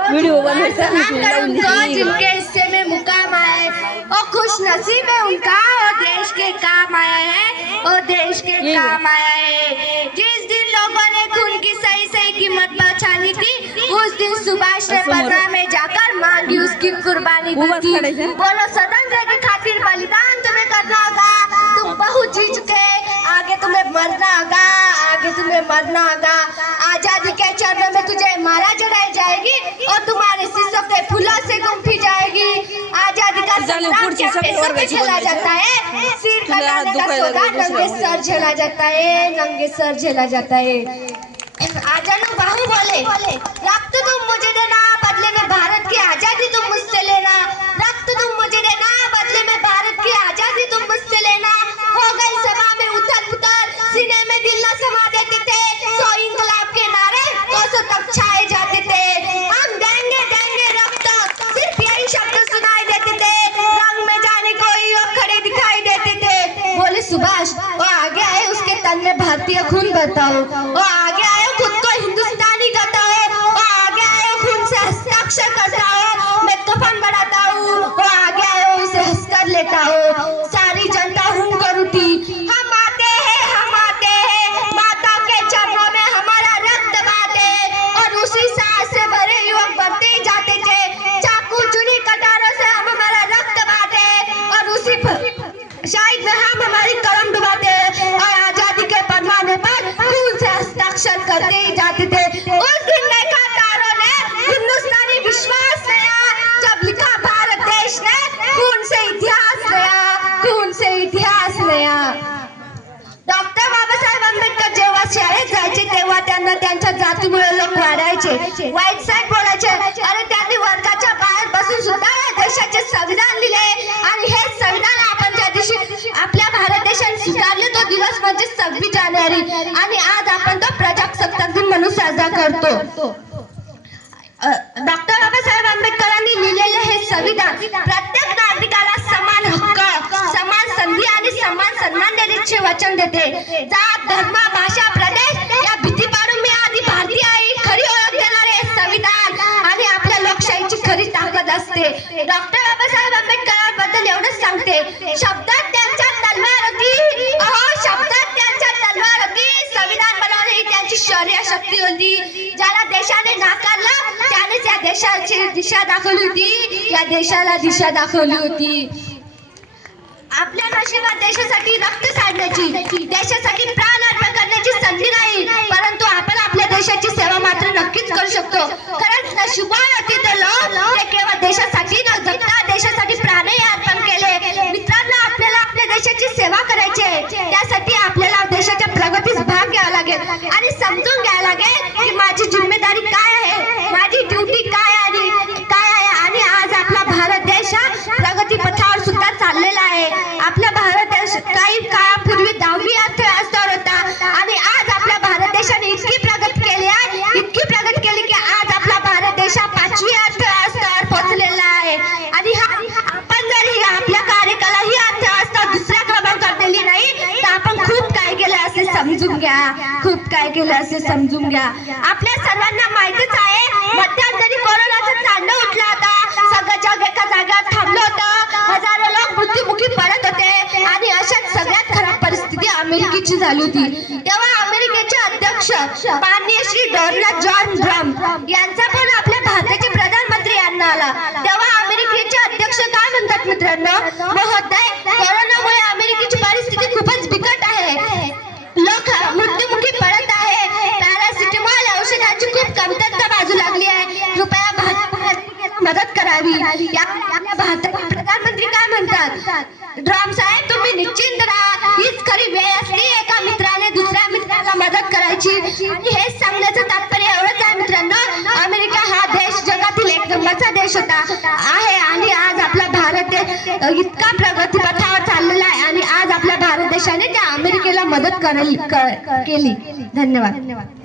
Video बनाता जिनके हिस्से में मुकाम आए और खुश नसीब है उनका और देश के काम आया है और देश के काम आया है। जिस दिन लोगों ने खून की सही सही कीमत पहचानी थी उस दिन सुभाष ने पन्ना में जाकर मांगी उसकी कुर्बानी दी थी। बोलो स्वतंत्र की खातिर बलिदान तुम्हें करना होगा, तुम बहुत जी चुके, आगे तुम्हें मरना होगा, आगे तुम्हें मरना होगा। आजादी के चरणों में तुझे माला चढ़ाई जाएगी और तुम्हारे शीशों के फूलों से गुम्फी जाएगी। आजादी का संग्राम कैसे झेला जाता है, सिर कटाने का सौदा नंगे सर झेला जाता है, नंगे सर झेला जाता है। आजानू बाहु बोले, रक्त तुम मुझे देना, बदले में भारत की आजादी तुम मुझसे लेना। रक्त तुम मुझे देना, बदले में भारत की आजादी तुम मुझसे लेना। हो गई सभा में उथल पुथल, सीने में दिल न समा देते थे, सो इंकलाब के नारे कोसों तक छाए जाते थे। हम देंगे देंगे रक्त, सिर्फ यही शब्द सुनाई देते थे, रंग में जाने कोई और खड़े दिखाई देते थे। बोले सुभाष, वो आगे आए उसके तन में भारतीय खून बहता हो, वो आगे आए खुद को हिंदुस्तानी कहता हो, वो आगे आए खून से हस्ताक्षर करता हो, मैं कफन बनाता हूँ, वो आगे आए उसे हंसकर लेता हो। सारी जनता हूँ कर उठी, हम आते हैं माता के चरणों में हमारा रक्त बहाते, और उसी सांस से भरे युवक बढ़ते ही जाते थे। चाकू चुनी कटारों से हम हमारा रक्त बहाते और उसी शायद में हम हमारी कलम डुबाते और आजादी के परवाने पर खून से हस्ताक्षर करते ही जाते थे। उस दिन लेखाकारों ने हिंदुस्तानी विश्वास लिया जब लिखा भारत देश ने खून से इतिहास लिया, खून से इतिहास लिया। डॉक्टर बाबासाहेब आंबेडकर जेव्हा शाळेत जायचे तेव्हा त्यांना त्यांच्या जातीमुळे लोक वाढायचे, वाईट साईड बोलायचे। अरे त्यांनी वर्गाच्या बाहेर बसून सुद्धा देशाचे संविधान लिहिले आणि हे संविधान आपण ज्या दिवशी आपल्या भारत देशाने स्वीकारले तो दिवस म्हणजे 26 जानेवारी आणि आज आपण तो प्रजासत्ताक दिन म्हणून साजरा करतो। डॉक्टर बाबासाहेब आंबेडकरांनी लिहिलेले हे संविधान प्रत्येक नागरिकाला समान हक्क, समान संधी आणि समान सन्मान देण्याचे वचन देते। जात, धर्म, भाषा, प्रदेश या भीती पाडून मी आधी भारतीय आहे खरी ओळख देणारे हे संविधान आणि आपल्या लोकशाहीची खरी ताकद असते। डॉक्टर बाबासाहेब आंबेडकरांबद्दल एवढंच सांगते, शब्दात त्यांच्या तलवार होती, अहो शब्दात त्यांच्या तलवार होती, संविधान बनवणे ही त्यांची शौर्य शक्ती होती। ज्याला देशाने नाकारलं त्यानेच या देशाची दिशा दाखवली होती, या देशाला दिशा दाखवली होती। आपल्या नशिबात देशासाठी रक्त सांडण्याची, देशासाठी प्राण अर्पण करण्याची संधी नाही, परंतु आपण आपल्या देशाची सेवा मात्र नक्कीच करू शकतो। खरंच नशिबान होती ते लोक, ते केवळ देशासाठी न जगता देशासाठी प्राणही अर्पण केले। मित्रांनो, आपल्याला आपल्या देशाची सेवा करायची आहे, त्यासाठी आपल्याला देशाच्या प्रगतीस भाग घ्यावा लागेल आणि समजून घ्यायला लागेल की माझी जिम्मेदारी काय आहे, माझी ड्युटी काय आहे आणि आज आपला भारत देश हा प्रगती पथावर सुद्धा चाललेला आहे। आपला भारत देश काही काळापूर्वी 10वी अर्थव्यवस्थेवर होता आणि आज आपल्या भारत देशाने इतकी प्रगती केली आहे, इतकी प्रगती केली की आज आपला भारत देश हा 5वी अर्थव्यवस्थेवर पोहोचलेला आहे। आणि आपण जर ही आपल्या कार्यकाला ही अर्थव्यवस्था दुसऱ्या क्रमांकावर दिली नाही तर आपण खूप काय केलं असे समजून घ्या, खूप काय केलं असे समजून घ्या। आपल्या सर्वांना माहितीच आहे, मध्यंतरी कोरोनाचा तांडव उठला होता, सगळं जग एका जागेवर थांबलं होतं, हजारो लोक मृत्युमुखी पडत होते आणि अशाच सगळ्यात खराब परिस्थिती अमेरिकेची झाली होती। तेव्हा अमेरिकेचे अध्यक्ष माननीय श्री डोनाल्ड जॉन ट्रम्प यांचा फोन आपल्या भारताचे प्रधानमंत्री यांना आला। तेव्हा अमेरिकेचे अध्यक्ष काय म्हणतात मित्रांनो, महोदय कोरोनामुळे अमेरिकेची परिस्थिती खूपच बिकट आहे, लोक मृत्युमुखी पडत आहे, पॅरासिटामॉल औषधांची खूप कमतरता बाजू लागली आहे, कृपया मदत करावी। आपल्या भारताचे प्रधानमंत्री काय म्हणतात, ट्रम्प साहेब तुम्ही निश्चिंत राहा, हीच खरी वेळ असते एका मित्राने दुसऱ्या मित्राला मदत करायची। आणि हेच सांगण्याचं तात्पर्य एवढंच आहे मित्रांनो, अमेरिका हा देश जगातील एक नंबरचा देश होता आहे आणि आज आपला भारत देश इतका प्रगती पथावर चाललेला आहे आणि आज आपल्या भारत देशाने त्या अमेरिकेला मदत केली। धन्यवाद।